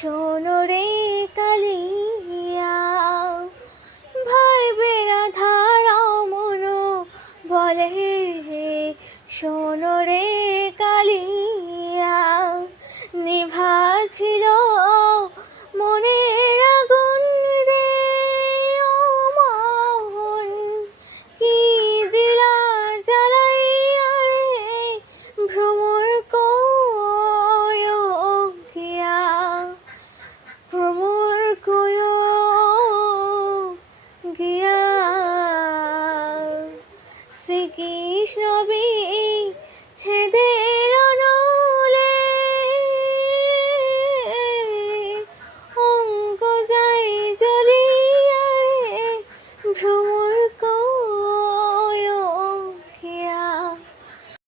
শোনো রে কালিয়া, ভাই বেড়া ধারাও মনো বলে, শোনো রে কালিয়া, নিভা